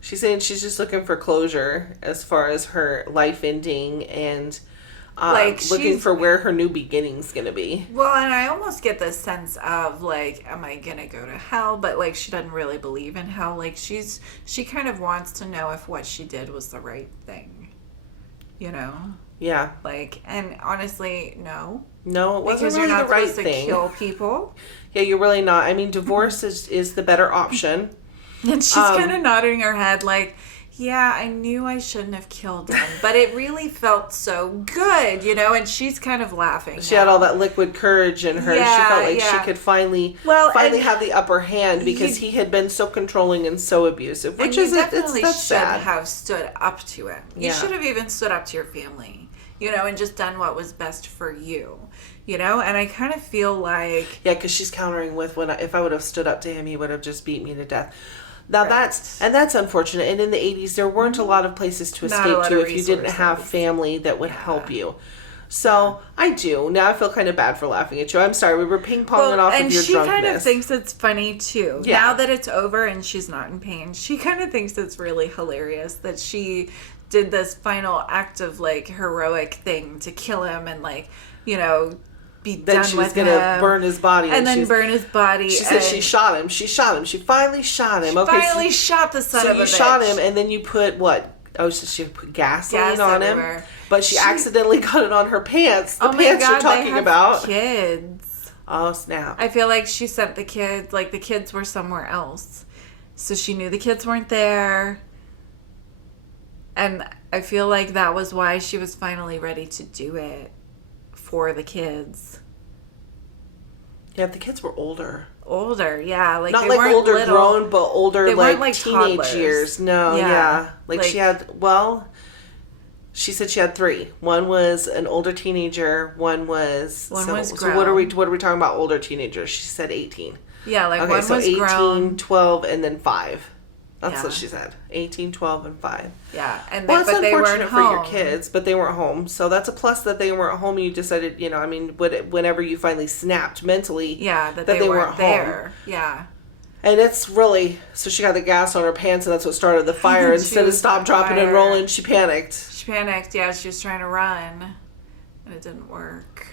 She's saying she's just looking for closure as far as her life ending and looking for where her new beginning's going to be. Well, and I almost get this sense of, am I going to go to hell? But, she doesn't really believe in hell. She kind of wants to know if what she did was the right thing. Yeah. And honestly, no. No, it wasn't because really you're not the right supposed thing. To kill people. Yeah, you're really not. I mean, divorce is the better option. And she's kind of nodding her head yeah, I knew I shouldn't have killed him, but it really felt so good, you know, and she's kind of laughing. She had all that liquid courage in her. Yeah, she felt like she could finally have the upper hand because he had been so controlling and so abusive, which is definitely that's should sad. have stood up to him. You should have even stood up to your family, you know, and just done what was best for you, you know, and I kind of feel like... Yeah, because she's countering with, if I would have stood up to him, he would have just beat me to death. Now that's unfortunate. And in the 80s, there weren't a lot of places to escape to if you didn't have family that would help you. So I do. Now I feel kind of bad for laughing at you. I'm sorry. We were ping-ponging off of your drunkenness. And she kind of thinks it's funny too. Yeah. Now that it's over and she's not in pain, she kind of thinks it's really hilarious that she did this final act of like heroic thing to kill him and like, you know, be done with him. Then she was going to burn his body. And then burn his body. She said she shot him. She shot him. She finally shot him. Finally shot the son of a bitch. So you shot him and then you put what? Oh, so she put gasoline on everywhere. Him? But she accidentally got it on her pants. The pants you're talking about. Kids. Oh, snap. I feel like she sent the kids, like the kids were somewhere else. So she knew the kids weren't there. And I feel like that was why she was finally ready to do it. For the kids. Yeah, the kids were older. Older, yeah. Like not they like weren't older little. Grown, but older they like, like teenage toddlers. Years. No, yeah. Like she had, she said she had 3. One was an older teenager. One was grown. So what are we talking about older teenagers? She said 18. Yeah, like okay, one so was 18, grown. 12, and then 5. That's what she said. 18, 12, and 5. Yeah, and but they weren't home. for your kids, but they weren't home. So that's a plus that they weren't home. You decided, you know, I mean, whenever you finally snapped mentally, that they weren't there. Home. Yeah. And it's really, so she got the gas on her pants, and that's what started the fire. Instead of stop, dropping, and rolling, she panicked. Yeah. She was trying to run, and it didn't work.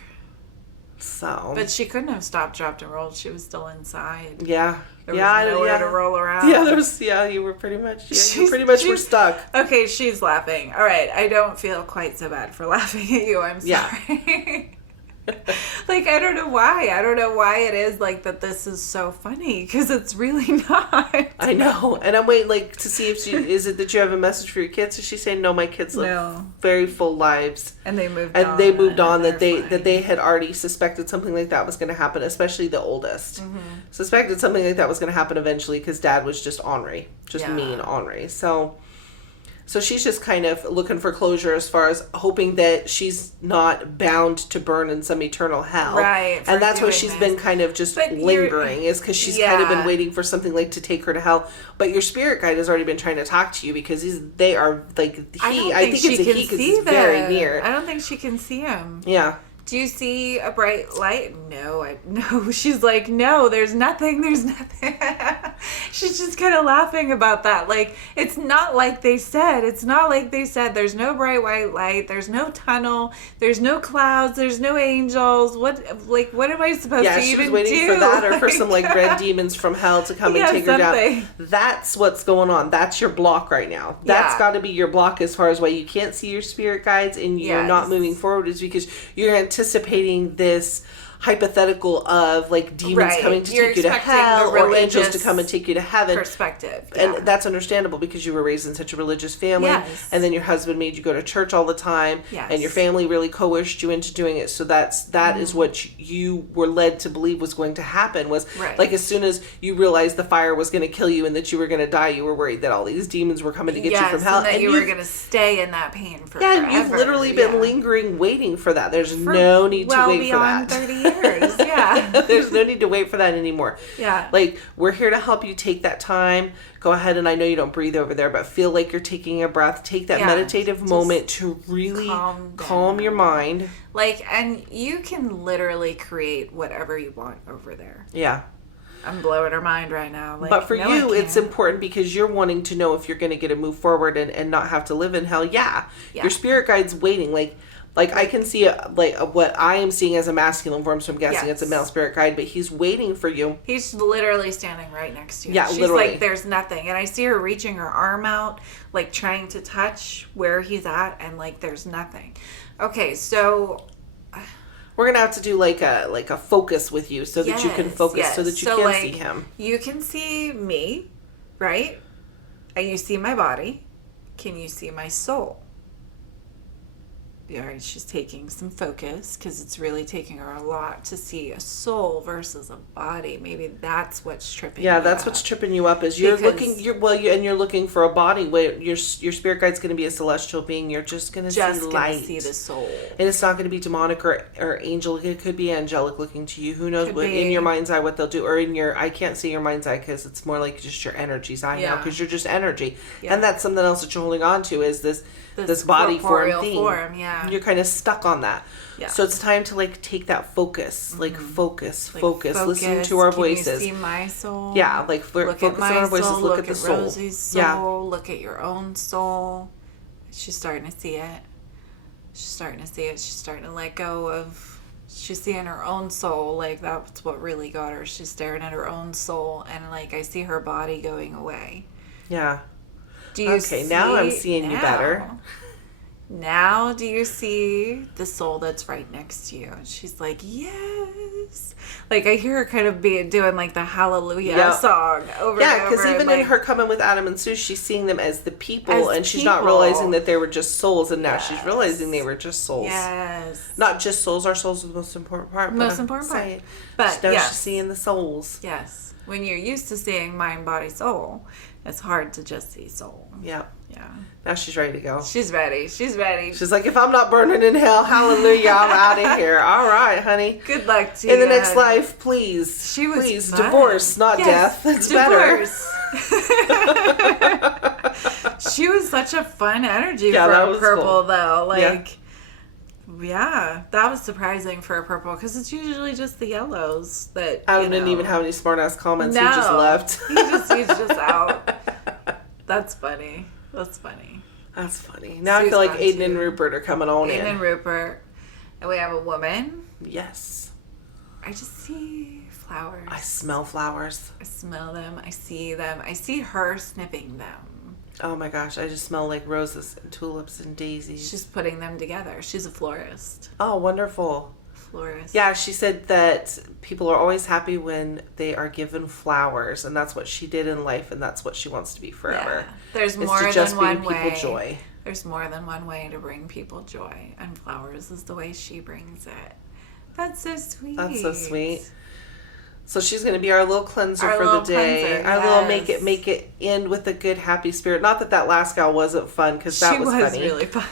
So. But she couldn't have stopped, dropped, and rolled. She was still inside. Yeah. There was nowhere to roll around. Yeah, you were pretty much, you pretty much were stuck. Okay, she's laughing. All right, I don't feel quite so bad for laughing at you. I'm sorry. Yeah. Like, I don't know why. I don't know why it is, like, that this is so funny, because it's really not. I know. And I'm waiting, like, to see if is it that you have a message for your kids? Is she saying, no, my kids live very full lives. And they moved on. And they moved on, that they had already suspected something like that was going to happen, especially the oldest. Mm-hmm. Suspected something like that was going to happen eventually, because Dad was just ornery. Just mean ornery. So she's just kind of looking for closure as far as hoping that she's not bound to burn in some eternal hell. Right. And that's why she's been kind of just lingering, is because she's kind of been waiting for something like to take her to hell. But your spirit guide has already been trying to talk to you because they are like, I think it's a he because he's very near. I don't think she can see him. Yeah. Do you see a bright light? No. She's like, no, there's nothing. She's just kind of laughing about that. Like, it's not like they said. There's no bright white light. There's no tunnel. There's no clouds. There's no angels. What am I supposed to even do? Yeah, she was waiting for that or for some, like, red demons from hell to come and take her down. That's what's going on. That's your block right now. That's got to be your block as far as why you can't see your spirit guides and you're not moving forward, is because you're anticipating this hypothetical of like demons coming to take you to hell or angels to come and take you to heaven perspective. And that's understandable because you were raised in such a religious family, and then your husband made you go to church all the time, and your family really coerced you into doing it. So that is what you were led to believe was going to happen, was like as soon as you realized the fire was going to kill you and that you were going to die, you were worried that all these demons were coming to get you from hell, and that you were going to stay in that pain forever. Yeah, and you've literally been lingering waiting for that. There's no need to wait for that. 30 years. There's no need to wait for that anymore. Yeah. Like, we're here to help you take that time. Go ahead, and I know you don't breathe over there, but feel like you're taking a breath. Take that meditative moment to really calm your mind. Like, and you can literally create whatever you want over there. Yeah. I'm blowing her mind right now. Like, but for you, it's important because you're wanting to know if you're going to get to move forward and not have to live in hell. Yeah. Your spirit guide's waiting. Like I can see what I am seeing as a masculine form, so I'm guessing it's a male spirit guide, but he's waiting for you. He's literally standing right next to you. Yeah, She's literally. like, there's nothing. And I see her reaching her arm out, like trying to touch where he's at, and like there's nothing. Okay, so we're gonna have to do like a focus with you so that you can focus so that you can see him. You can see me, right? And you see my body. can you see my soul? All right, she's taking some focus because it's really taking her a lot to see a soul versus a body. Maybe that's what's tripping you that's up. what's tripping you up is you're looking for a body where your spirit guide's going to be a celestial being. You're just going to see light. See the soul. And it's not going to be demonic or angel. It could be angelic looking to you. Who knows what in your mind's eye what they'll do, or in your, I can't see your mind's eye because it's more like just your energy's eye now, because you're just energy. And that's something else that you're holding on to is this body form thing. You're kind of stuck on that. Yeah. So it's time to like take that focus, focus. Listen to our voices. Can you see my soul? Yeah, like focus on our voices. Soul, look at the soul. Rosie's soul. Look at your own soul. She's starting to see it. She's starting to let go of. She's seeing her own soul. Like that's what really got her. She's staring at her own soul, and like I see her body going away. Yeah. Now I'm seeing you better. Now do you see the soul that's right next to you? And she's like, yes. Like I hear her kind of doing like the hallelujah song over and over. Because even in her coming with Adam and Sue, she's seeing them as the people, and she's not realizing that they were just souls, and now she's realizing they were just souls. Yes. Not just souls. Our souls are the most important part. But now she's seeing the souls. Yes. When you're used to seeing mind, body, soul, it's hard to just see soul. Yeah. Yeah. Now she's ready to go. She's ready. She's like, if I'm not burning in hell, hallelujah, I'm out of here. All right, honey. Good luck to you. In the next life, please. Please, divorce, not death. It's divorce. Better. She was such a fun energy for a purple, though. Like, yeah, that was surprising for a purple because it's usually just the yellows that. Adam didn't even have any smart ass comments. No. He just left. He's just out. That's funny. Now Sue's I feel like Aiden and Rupert are coming on in. Aiden and Rupert. And we have a woman. Yes. I just see flowers. I smell flowers. I smell them. I see them. I see her snipping them. Oh my gosh. I just smell like roses and tulips and daisies. She's putting them together. She's a florist. Oh, wonderful. Florist. Yeah, she said that people are always happy when they are given flowers, and that's what she did in life, and that's what she wants to be forever. Yeah. There's more than one way. Joy. There's more than one way to bring people joy, and flowers is the way she brings it. That's so sweet. That's so sweet. So she's going to be our little cleanser for the day. Our little make it end with a good happy spirit. Not that last gal wasn't fun, because that was funny. She was really fun.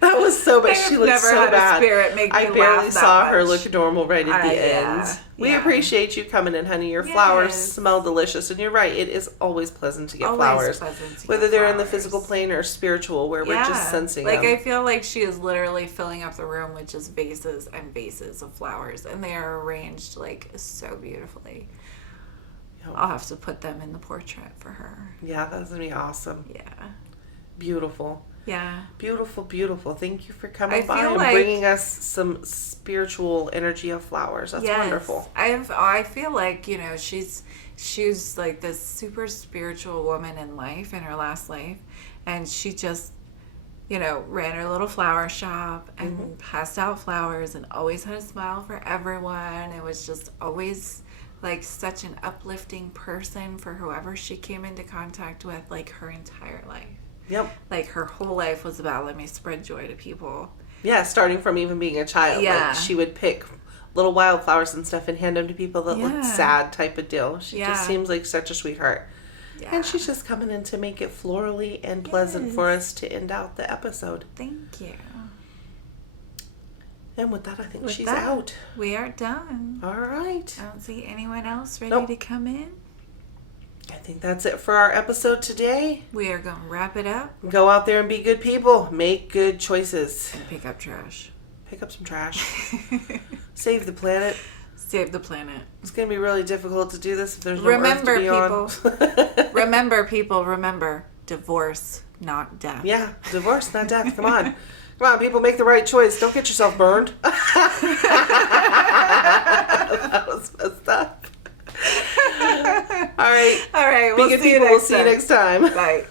That was so bad. She looked so bad. I barely saw her look normal right at the end. We appreciate you coming in, honey. Your flowers smell delicious, and you're right. It is always pleasant to get flowers, whether they're in the physical plane or spiritual, where we're just sensing them. I feel like she is literally filling up the room with just vases and vases of flowers, and they are arranged like so beautifully. Yep. I'll have to put them in the portrait for her. Yeah, that's gonna be awesome. Yeah, beautiful. Yeah. Beautiful, beautiful. Thank you for coming by and bringing us some spiritual energy of flowers. That's wonderful. I feel like, she's like this super spiritual woman in life, in her last life. And she just, ran her little flower shop and passed out flowers and always had a smile for everyone. It was just always like such an uplifting person for whoever she came into contact with, like her entire life. Yep. Like her whole life was about let me spread joy to people. Yeah, starting from even being a child. Yeah. Like she would pick little wildflowers and stuff and hand them to people that looked sad type of deal. She just seems like such a sweetheart. Yeah. And she's just coming in to make it florally and pleasant for us to end out the episode. Thank you. And with that, I think she's out. We are done. All right. I don't see anyone else ready to come in. I think that's it for our episode today. We are going to wrap it up. Go out there and be good people. Make good choices. And pick up trash. Pick up some trash. Save the planet. Save the planet. It's going to be really difficult to do this if there's no earth to be on. Remember, divorce, not death. Yeah, divorce, not death. Come on. Come on, people, make the right choice. Don't get yourself burned. That was messed up. All right. We'll see you next time. We'll see you next time. Bye.